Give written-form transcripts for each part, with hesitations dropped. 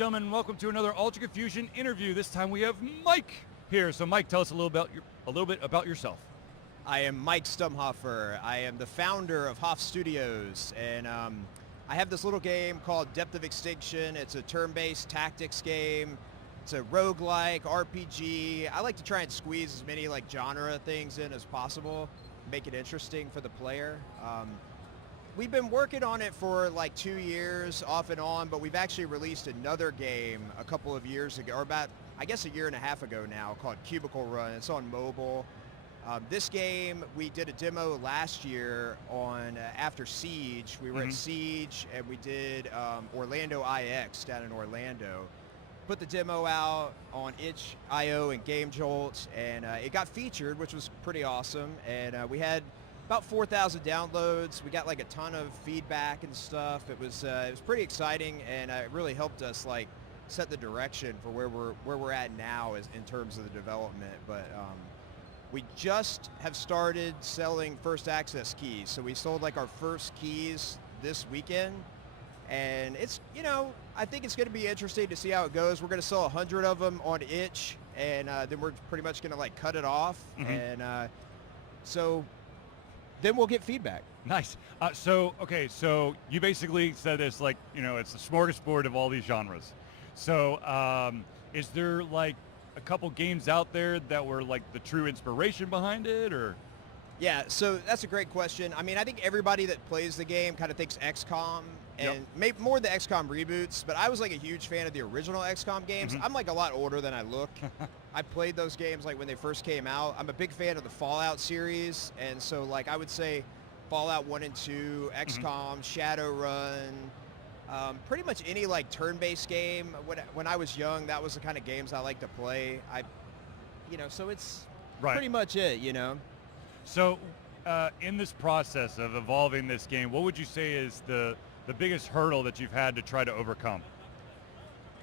gentlemen, welcome to another Ultra Confusion interview. This time we have Mike here. So Mike, tell us a little bit about yourself. I am Mike Stumhofer. I am the founder of Hoff Studios, and I have this little game called Depth of Extinction. It's a turn-based tactics game. It's a roguelike RPG. I like to try and squeeze as many like genre things in as possible, make it interesting for the player. We've been working on it for like 2 years off and on, but we've actually released another game a couple of years ago, or about, I guess, a year and a half ago now, called Cubicle Run. It's on mobile. This game, we did a demo last year on after Siege. We were at Siege, and we did Orlando IX down in Orlando. Put the demo out on itch.io and Game Jolt, and it got featured, which was pretty awesome. And we had about 4,000 downloads. We got like a ton of feedback and stuff. It was pretty exciting, and it really helped us like set the direction for where we're at now in terms of the development. But we just have started selling first access keys. So we sold like our first keys this weekend, and it's, you know, I think it's going to be interesting to see how it goes. We're going to sell 100 of them on itch, and then we're pretty much going to like cut it off, and so then we'll get feedback. Nice. So you basically said it's like, you know, it's a smorgasbord of all these genres. So is there like a couple games out there that were like the true inspiration behind it, or? Yeah, so that's a great question. I mean, I think everybody that plays the game kind of thinks XCOM, and maybe more the XCOM reboots, but I was like a huge fan of the original XCOM games. I'm like a lot older than I look. I played those games like when they first came out. I'm a big fan of the Fallout series, and so like I would say Fallout 1 and 2, XCOM, Shadowrun, pretty much any like turn-based game. When I was young, that was the kind of games I liked to play. So it's pretty much it, you know. So in this process of evolving this game, what would you say is the biggest hurdle that you've had to try to overcome?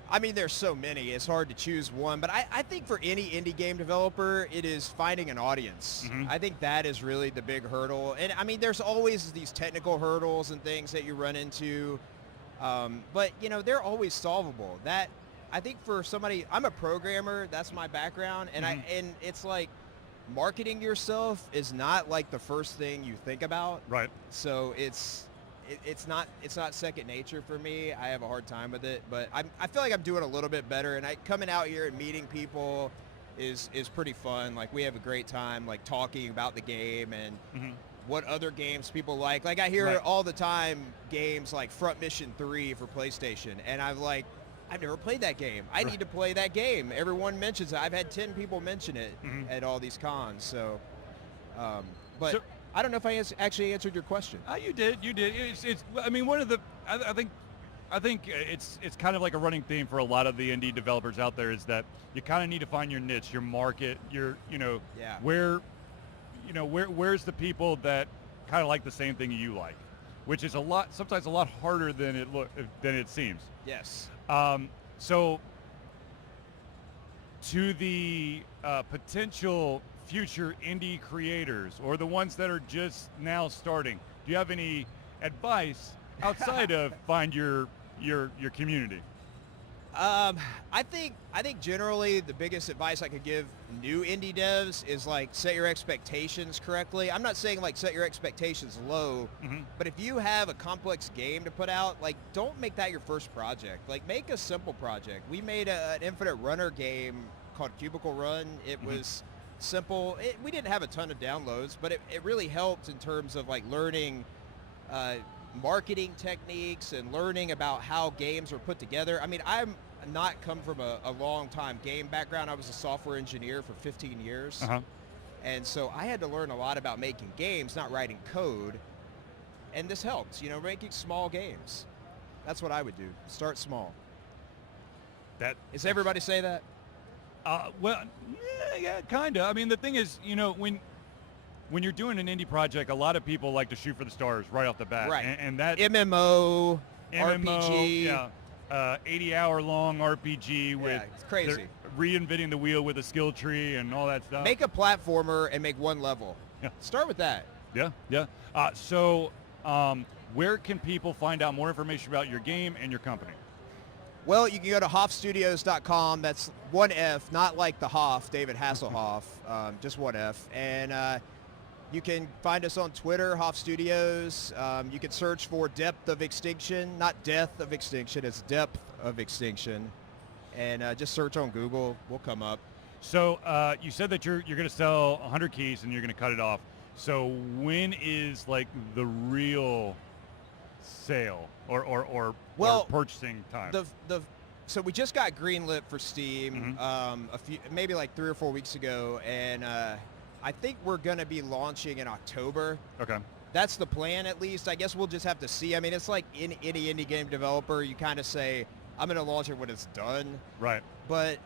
I mean, there's so many. It's hard to choose one, but I think for any indie game developer, it is finding an audience. I think that is really the big hurdle. And I mean, there's always these technical hurdles and things that you run into, but you know, they're always solvable. That, I think for somebody, I'm a programmer, that's my background, and and it's like, marketing yourself is not like the first thing you think about. Right. So it's not second nature for me. I have a hard time with it, but I feel like I'm doing a little bit better. And coming out here and meeting people is pretty fun. Like, we have a great time like talking about the game and what other games people like. Like, I hear all the time games like Front Mission 3 for PlayStation, and I've never played that game. I need to play that game. Everyone mentions it. I've had 10 people mention it at all these cons. So, but I don't know if I actually answered your question. You did. It's. I mean, one of the. I think it's kind of like a running theme for a lot of the indie developers out there is that you kind of need to find your niche, your market, where's the people that kind of like the same thing you like, which is sometimes a lot harder than it seems. Yes. So to the potential future indie creators or the ones that are just now starting, do you have any advice outside of find your community? I think generally the biggest advice I could give new indie devs is like set your expectations correctly. I'm not saying like set your expectations low, but if you have a complex game to put out, like don't make that your first project. Like make a simple project. We made an Infinite Runner game called Cubicle Run. It was simple. We didn't have a ton of downloads, but it really helped in terms of like learning marketing techniques and learning about how games are put together. I mean, I'm not come from a long time game background. I was a software engineer for 15 years. And so I had to learn a lot about making games, not writing code. And this helped, you know, making small games. That's what I would do. Start small. Does everybody say that? Well, yeah, kind of. I mean, the thing is, you know, when you're doing an indie project, a lot of people like to shoot for the stars right off the bat. Right. And that MMO, RPG. Yeah. 80-hour long RPG with it's crazy. Reinventing the wheel with a skill tree and all that stuff. Make a platformer and make one level. Yeah. Start with that. Yeah. So where can people find out more information about your game and your company? Well, you can go to hoffstudios.com. That's one F, not like the Hoff, David Hasselhoff, just one F. And you can find us on Twitter, Hoff Studios. You can search for Depth of Extinction, not Death of Extinction, it's Depth of Extinction. And just search on Google, we'll come up. So you said that you're going to sell 100 keys and you're going to cut it off. So when is like the real sale or purchasing time? So we just got greenlit for Steam maybe like 3 or 4 weeks ago, and I think we're going to be launching in October. Okay. That's the plan, at least. I guess we'll just have to see. I mean, it's like any indie game developer. You kind of say, I'm going to launch it when it's done. Right. But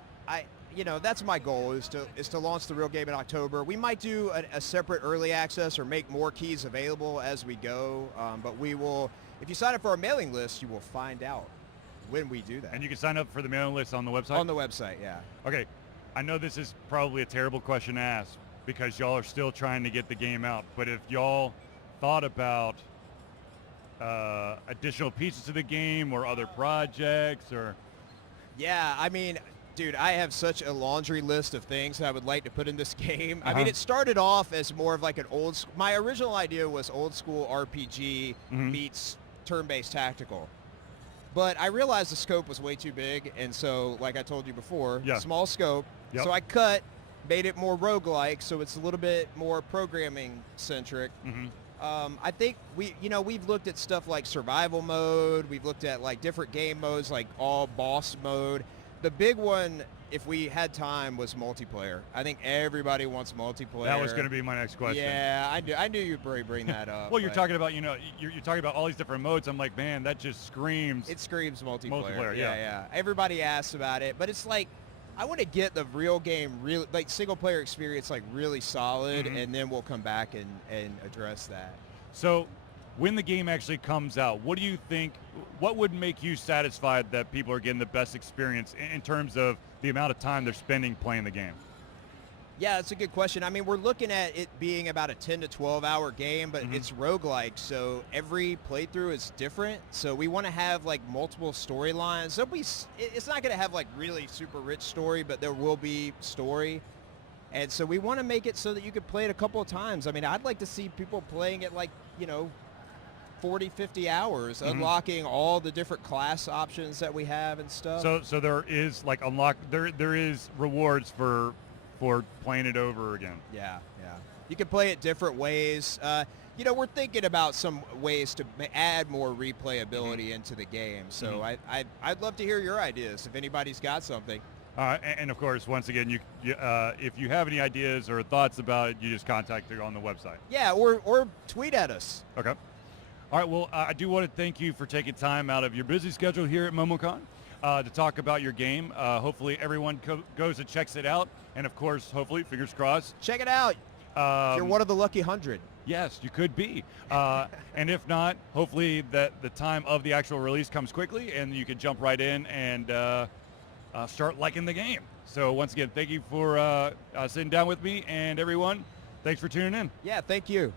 that's my goal is to launch the real game in October. We might do a separate early access or make more keys available as we go. But we will, if you sign up for our mailing list, you will find out when we do that. And you can sign up for the mailing list on the website? On the website, yeah. Okay. I know this is probably a terrible question to ask because y'all are still trying to get the game out. But if y'all thought about additional pieces to the game or other projects or... Yeah, I mean, dude, I have such a laundry list of things that I would like to put in this game. I mean, it started off as more of like an my original idea was old school RPG meets turn-based tactical. But I realized the scope was way too big, and so, like I told you before, small scope. Yep. So I made it more roguelike, so it's a little bit more programming-centric. I think we've looked at stuff like survival mode. We've looked at like different game modes, like all boss mode. The big one, if we had time, was multiplayer. I think everybody wants multiplayer. That was going to be my next question. Yeah, I knew you'd bring that up. Well, you're talking about, you're talking about all these different modes. I'm like, man, that just screams. It screams multiplayer. Multiplayer, yeah. Everybody asks about it, but it's like, I want to get the real game, really, like single player experience, like really solid, and then we'll come back and address that. So when the game actually comes out, what do you think, what would make you satisfied that people are getting the best experience in terms of the amount of time they're spending playing the game? Yeah, that's a good question. I mean, we're looking at it being about a 10 to 12 hour game, but it's roguelike, so every playthrough is different. So we want to have like multiple storylines. It's not going to have like really super rich story, but there will be story. And so we want to make it so that you could play it a couple of times. I mean, I'd like to see people playing it like, 40, 50 hours, unlocking all the different class options that we have and stuff. So there is like there is rewards for playing it over again. Yeah. You can play it different ways. We're thinking about some ways to add more replayability into the game. So I'd love to hear your ideas if anybody's got something. And of course, once again, if you have any ideas or thoughts about it, you just contact her on the website. Yeah, or tweet at us. Okay. All right. Well, I do want to thank you for taking time out of your busy schedule here at MomoCon to talk about your game. Hopefully, everyone goes and checks it out, and of course, hopefully, fingers crossed. Check it out. You're one of the lucky 100. Yes, you could be. And if not, hopefully the time of the actual release comes quickly, and you can jump right in and start liking the game. So once again, thank you for sitting down with me, and everyone, thanks for tuning in. Yeah, thank you.